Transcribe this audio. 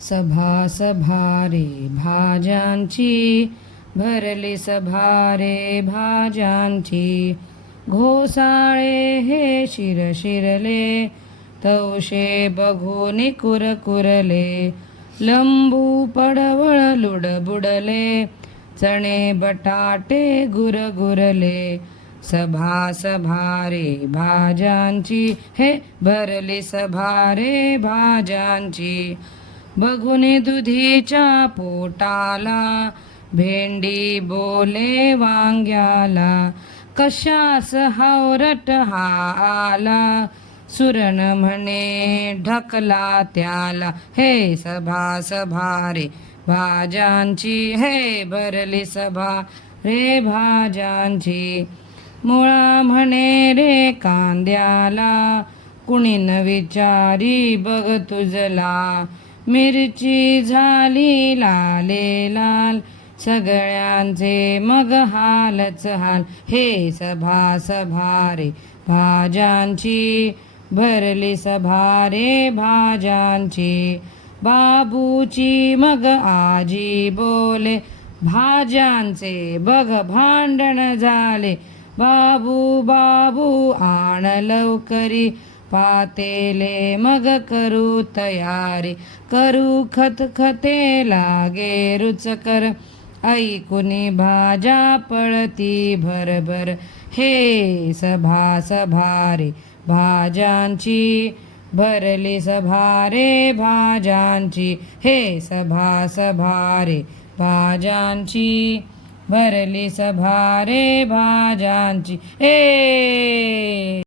सभा सभा रे भाज्यांची, भरली सभा रे भाज्यांची. घोसाळे हे शिरशिरले, तवशे बघून कुरकुरले. लंबू पडवळ लुडबुडले, चणे बटाटे गुरगुरले. सभा सभा रे भाज्यांची, हे भरली सभा रे भाज्यांची. बघून दुधीच्या पोटाला, भेंडी बोले वांग्याला. कशास हावरट हा आला, सुरण म्हणे ढकला त्याला. हे सभा सभा रे भाज्यांची, हे भरली सभा रे भाज्यांची. मुळा म्हणे रे कांद्याला, कुणी न विचारी बघ तुझला. मिरची झाली लाले लाल, सगळ्यांचे मग हालच हाल. हे सभा सभा रे भाज्यांची, भरली सभा रे भाज्यांची. बाबूची मग आजी बोले, भाज्यांचे बघ भांडण झाले. बाबू बाबू आण लवकरी, पातेले मग करू तयारी. करू खतखते लागे रुचकर, ऐकुनी भाज्या पळती भरभर. हे सभा सभा रे भाज्यांची, भरली सभा रे भाज्यांची. हे सभा सभा रे भाज्यांची, भरली सभा रे भाज्यांची. हे